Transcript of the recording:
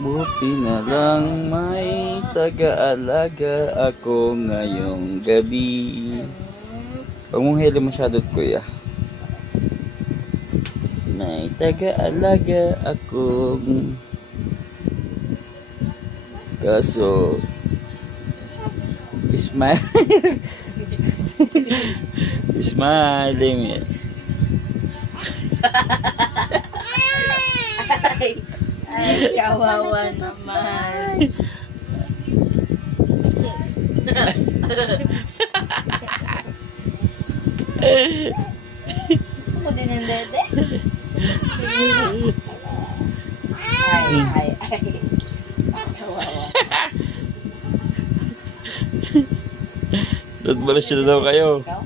Buti na lang may taga-alaga ako ngayong gabi. Huwag mong hili masyado, kuya. May taga-alaga ako. Kaso, smile. Smiling. Ay, kawawa naman. Gusto mo din yung dede? Ay. Kawawa. Toothbrush na daw kayo. Ikaw?